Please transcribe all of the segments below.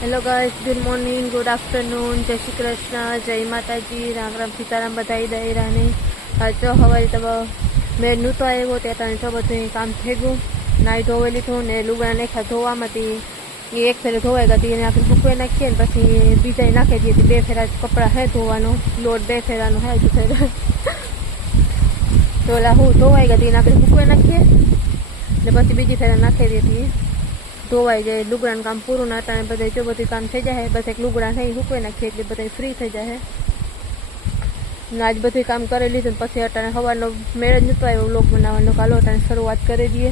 Hello guys, good morning, good afternoon, जय श्री कृष्ण, जय माताजी, राम राम सीताराम बधाई दई रानी। आज जो हवाई तब मैं नूतो आयो त्यारे तो बधुं काम थई गयुं। नाई धोई लीधुं ने लुगड़ा नाख्या धोवामांथी एक फेरे धोवाई गई एने आपणे सूकवी नाखीए ने पछी बीजा नाखी दीए। बे फेरा कपड़ा है धोवानो, लोट बे फेरानो है हजू फेर तो ओला हूँ धोवाई गई एने आपणे सूकवी नाखीए ने पछी बीजी फेरा नाखी दीए। धोवाई जाए लुगड़ा काम पूरु ना टाइम बधे जो बधु काम थी जाए। बस एक लुगड़ा नहीं सूकवी नाखीए એટલે बधाई फ्री थी जाए। आज बधु काम करी लीधुं पछी अटाणे सवारनो मेळ ज नतो आव्यो व्लॉग बनावવાનો। कालो अटाणे शरूआत करी दीए।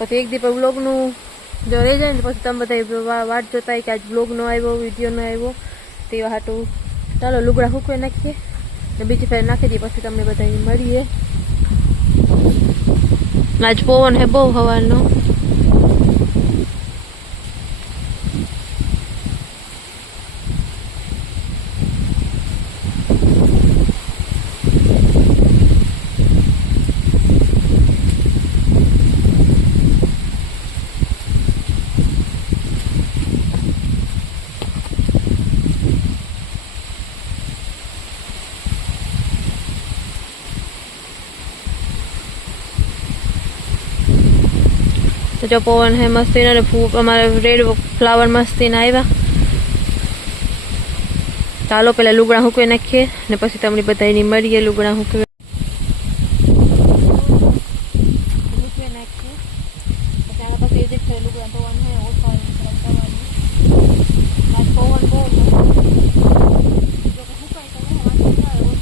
पछी एक दी पर व्लॉगनु जो रही जाए पछी तमे बधाई वाट जोता होय के आज व्लॉग न आव्यो, विडियो न आव्यो तेवा हाटू चालो लुगड़ा सूकवी नाखीए ने बीजी फेर नाखी दीए पछी तमने बधाई मळीए। आज पवन है बहु सवारनो। तो जो पवन है मस्ती ने फूक अमारे रेड फ्लावर मस्ती ना आव्या। चालो पहला लुगड़ा सूकवी नाखीए ने पछी तमने बधाईने मळीए। लुगड़ा सूकवी नाखीए पछी आना पछी एक फेर लुगड़ा धोवानुं है। ओछावानी करवानी आज पवन बहुत जो के सूकाई तो नहीं वांधो न आवे।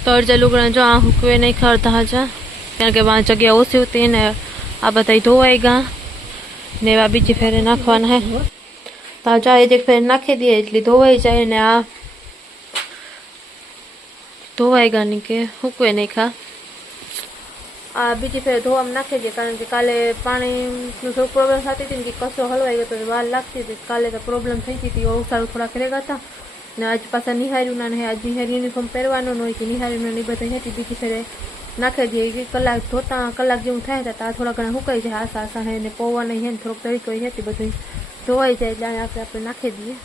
तो अर्जा लुगड़ा जो आ सूकवे नहीं खरता हजा कारण के वहाँ जगह ओછી होती ने आ बधाई धोवाई गया ने आ बीजी फेरे नाखवाना है। तो आज एक फेर नाखी दिए एटली धोवाई जाए ने आ धोवाई गया नहीं के सूकवे नहीं खा। आ बीजी फेर धोवा में नाखी दिए कारण के काले पानी थोड़ी प्रॉब्लम थती थी कि कचरो हलवाई गयो तो वार लगती थी। काले तो प्रॉब्लम थी थी ओसारू थोड़ा रेगा था ने आज पासा निहार्यु ना है। आज निहार यूनिफॉर्म पहेरवानो न होय के निहार्यु ने बधाई हती बीजी फेरे नाखी दीए कि कलाक धोता कलाक जेवुं थाय तो थोड़ा घणा सुकाई जाए। आशा आशा है ने पौवाने है थोड़ोक तरीको हती बधुं धोवाई जाए એટલે આપણે નાખી દઈએ।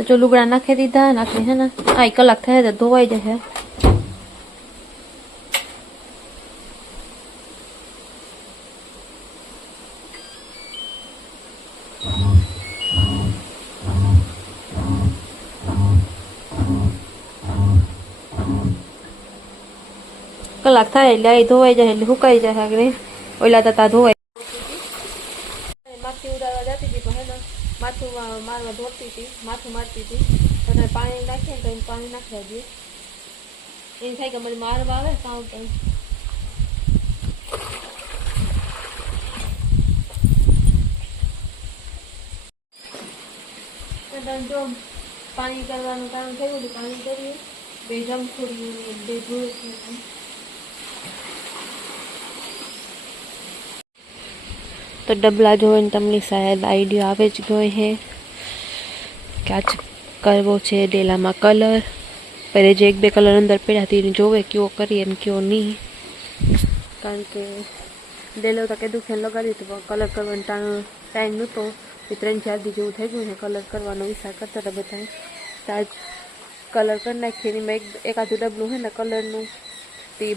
जो लुगड़ा नाखी दीधा नाखी है ना आ कलाक थाय तो धोवाई जाए। कलाक थाय એટલે આ ધોવાઈ જાય એટલે સુકાઈ જાય આગળ ઓલા તા ધોવાઈ માથું ઉડાડવા જતી હતી પણ હે ને માથું મારવા ધોતી હતી માથું મારતી હતી અને પાણી નાખીએ તો પાણી નાખવા દઈએ એમ થાય કે મને મારવા આવે સાવ તો જો પાણી કરવાનું કામ થયું પાણી કરીએ બે જમખોડી બે ધોઈ। तो डबला जो तमने शायद आइडिया आवे ज गयो है कि आज करवो छे डेला में कलर। पहले जो एक बे कलर अंदर पड़ा थी जोवे क्यों करिए ने क्यों नहीं कारण के डेलो तो कीधुं के लगाड़ी तो कलर करवानो टाइम नहोतो 3-4 दी जेवुं थई गयुं है कलर करवानो विचार करता था बधाय। तो आज कलर कर नाखी में एक आधुं डबलुं है ने कलरनुं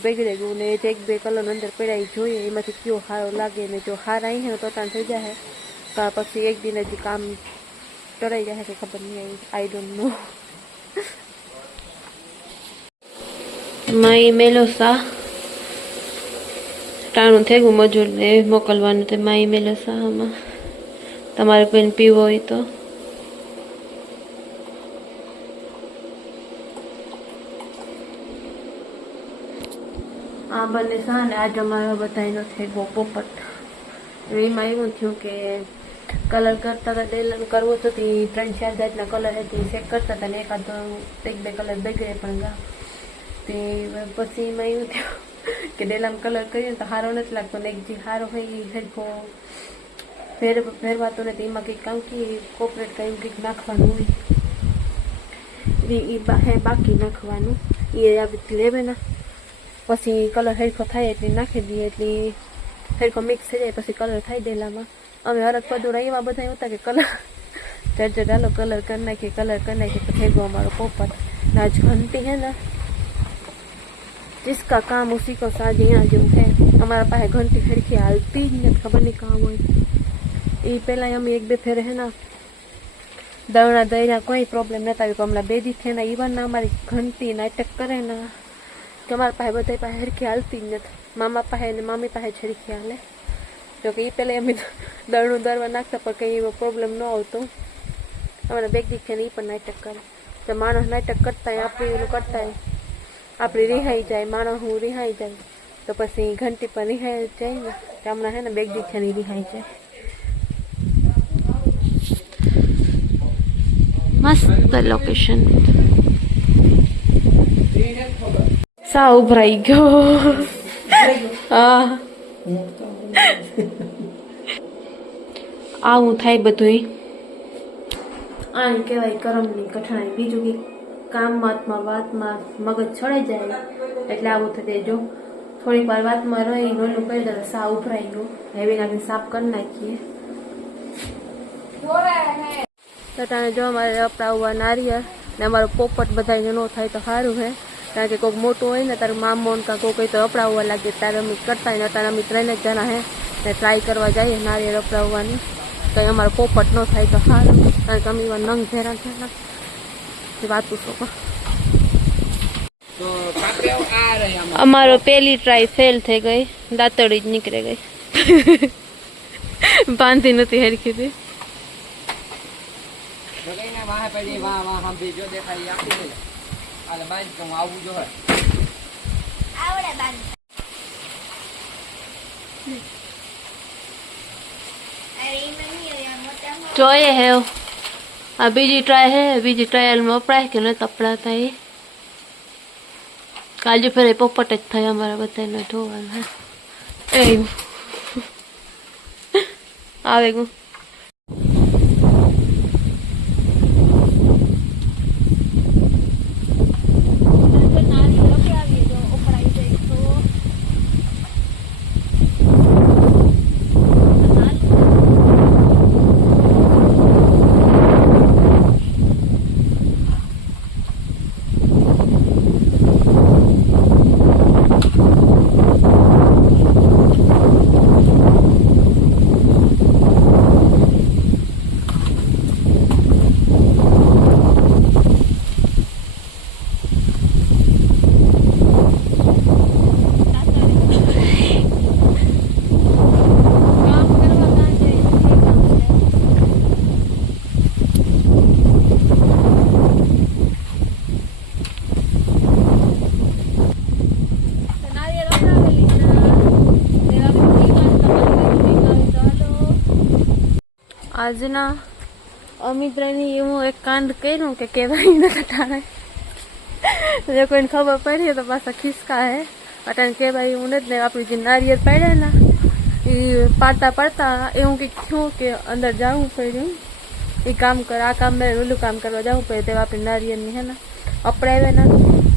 बगड़ी गयु ने एक बे कलर अंदर पड़ा जोईए एमांथी क्यों सारो लागे ने जो हार आई है तो टाइम थी जाए का पछी एक दिन हजी काम टराई जाए कि खबर नहीं आई डोंट नो। माई मेलो सा टाणुं थई गयुं मजूर ने मोकलवानुं ते माई मेलो सा आमां तमारे कोईने पीवो होय तो आ बने सा ने आज अमारा बधाईनो थई गयो पोपट। एमां एवुं थयुं के કલર કરતા હતા ડેલાનું કરવું તો તે 3-4 જાતના કલર હતી ચેક કરતા હતા ને એકાદ 1-2 કલર બગડે પણ ગા તે પછી એમાં એવું થયું કે ડેલામાં કલર કર્યો તો સારો નથી લાગતો ને એક જે સારો હોય એ સરખો ફેરવાતો નથી એમાં કંઈક કામ કે કોપરેટ કંઈક નાખવાનું હોય એ બાકી નાખવાનું એ આવી લેવે ને પછી કલર સરખો થાય એટલે નાખી દઈએ એટલે સરખો મિક્સ થઈ જાય પછી કલર થાય ડેલામાં અમે હરક પદુરા એવા બધા હતા કે કલર ચર્ચર ચાલો કલર કરી નાખીએ તો થઈ ગયો અમારો પોપટ આજ ઘંટી હે ને जिसका काम उसी को साज यहाँ जो है हमारा पास घंटी खड़की हालती ही नहीं खबर नहीं कहाँ हुई ये पहला हम 1-2 फेरे है ना दौड़ा दौड़ा कोई प्रॉब्लम नहीं था हमारा बेदी थे ना इवन ना हमारी घंटी नाटक करे ना कि हमारे पास बताए पास हड़की हालती ही नहीं मामा पास ने मामी पास छड़की हाले जो कि ये पहले हमें दौड़ू दौड़वा नाखता पर कहीं वो प्रॉब्लम न हो तो हमारा बेग दिखे नहीं पर नाटक करे तो मानस नाटक करता है आप करता है આપણી રિહાઈ જાય માણસ હું રિહાઈ જાય તો પછી ઘંટી પર રિહાઈ જાય ને કે હમણાં હે ને બેગ દીઠાની રિહાઈ જાય મસ્ત લોકેશન સા ઉભરાઈ ગયો હા આવું થાય બધું આને કહેવાય કરમની કઠણાઈ બીજું કે કામમાં વાતમાં મગજ છોડાઈ જાય એટલે આવું થશે જો થોડીક વાર વાતમાં રહી ઓલું કરી દે સા ઉભરાઈ ગયું હેવી નાખીને સાફ કરી નાખીએ તટાને જો અમારે અપડાવવા નારિયેળ ને અમારો પોપટ બધા ન થાય તો સારું હે કારણ કે કોઈક મોટું હોય ને તારું મામો કા કોઈ તો અપડાવવા લાગે ત્યારે અમે કરતા ને અત્યારે અમે 3 જણા હે ને ટ્રાય કરવા જઈએ નારિયેળ અપડાવવાની કંઈ અમારો પોપટ ન થાય તો સારું કારણ કે અમે એવા નંગ ભેરા થયા વાતું અમારો પહેલી ટ્રાય ફેલ થઈ ગઈ દાંતડી જ નીકળી ગઈ બાંધી નથી હરખી હતી જોઈએ હે આ બીજી ટ્રાય હે બીજી ટ્રાયલમાં વપરાય કે નથી વપરાતા એ કાજુ ફેરે પોપટ જ થાય અમારા બધાને જોવાનું હે એ આવે ગયું આજના અમિત્રની એવું એક કાંડ કર્યું કે કહેવાય નથી ટાણે જો કોઈને ખબર પડી તો પાછા ખિસકા હે અટાણે કહેવાય એવું નથી ને આપણી જે નારિયેળ પડ્યા ને એ પાડતા એવું કંઈક થયું કે અંદર જવું પડ્યું એ કામ કર આ કામ ઓલું કામ કરવા જવું પડે તેવા આપણે નારિયેળની હે ને અપડાવે ને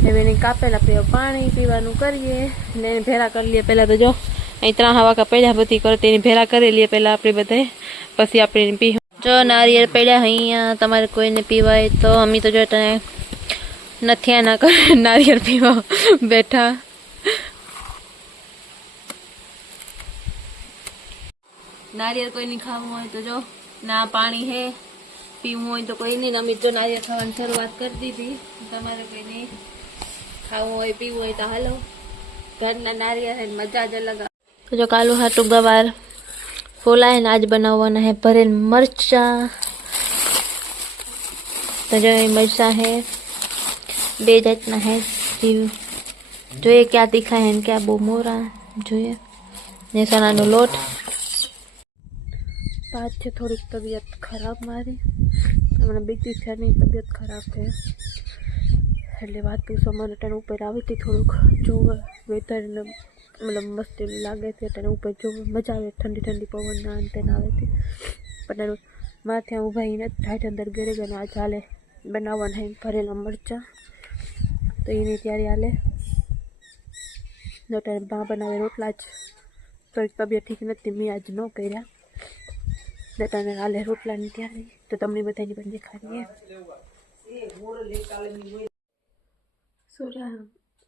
એવી એને કાપેલા આપણે પાણી પીવાનું કરીએ ને એને ભેરા કરી લઈએ પહેલાં તો જો અહીં 3 વાકા પડ્યા બધી કરતી એની ભેરા કરી લઈએ પહેલાં આપણે બધાએ પછી આપણે પી જો નારિયેળ પડ્યા અહીંયા તમારે કોઈને પીવાય તો અમે તો જો તને નથી આના કરે નારિયેળ પીવા બેઠા નારિયેળ કોઈને ખાવું હોય તો જો ના પાણી હે પીવું હોય તો કોઈ નહીં અમે જો નારિયેળ ખાવાની શરૂઆત કરી દીધી તમારે કોઈને ખાવું હોય પીવું હોય તો હાલો ઘરના નારિયેળ મજા જ અલગ તો જો કાલુ હાટું ગવાર ફોલાય ને આજ બનાવવાના है भरेल मरचा तो जो मरचा है 2 जातना है जो ये क्या दिखा है क्या बो मोरा जो ये चना नो लोट तो आज से थोड़ी तबीयत खराब मारी મને બે દિવસ થયાની તબિયત ખરાબ થઈ એટલે વાત પૂછો મને ટાણે ઉપર આવી હતી થોડુંક જોવે વેધરને મતલબ મસ્ત એવું લાગે છે ટાણે ઉપર જોવે મજા આવે ઠંડી ઠંડી પવનના અંતે આવે હતી પણ માથે ઊભા નથી ઠાઠ અંદર ઘરે ગયા આ ચાલે બનાવવાના હે ભરેલા મરચાં તો એની તૈયારી હાલે નો ટાઈમ બા બનાવે રોટલા જ તો તબિયત ઠીક નથી મેં આજ ન કર્યા તને હાલે રોટલાની તૈયારી તો તમને બધાની પણ દેખાડીએ સોરા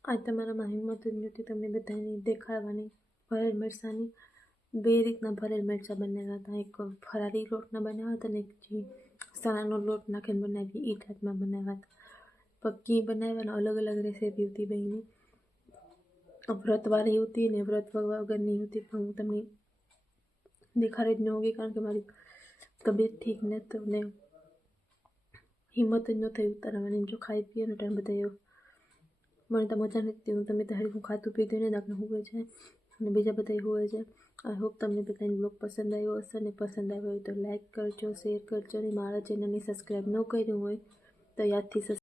આજ તમારામાં હિંમત જ નથી તમને બધાને દેખાડવાની ભરેલ મરચાંની બે રીતના ભરેલ મરચાં બનાવ્યા હતા એક ફરારી લોટના બનાવ્યા હતા ને એક જે ચણાનો લોટ નાખીને બનાવી એ ટાઈપમાં બનાવ્યા હતા પક્કી બનાવ્યા ને અલગ અલગ રેસીપી હતી બહેની વ્રતવાળી હતી ને વ્રત વગરની હતી પણ હું તમને દેખાડી જ ન હોગી કારણ કે મારી તબિયત ઠીક નહોતું ને હિંમત જ ન થઈ ઉતારવાની જો ખાઈ પીએ ને ટાઈમ બધા એવું મને તો મજા નથી હું તમે તારી હું ખાતું પીધું ને દાખલા હોવે છે અને બીજા બધા હોવે છે આઈ હોપ તમને બધાને બ્લોગ પસંદ આવ્યો હશે ને પસંદ આવ્યો હોય તો લાઈક કરજો શેર કરજો અને મારા ચેનલને સબસ્ક્રાઈબ ન કર્યું હોય તો યાદથી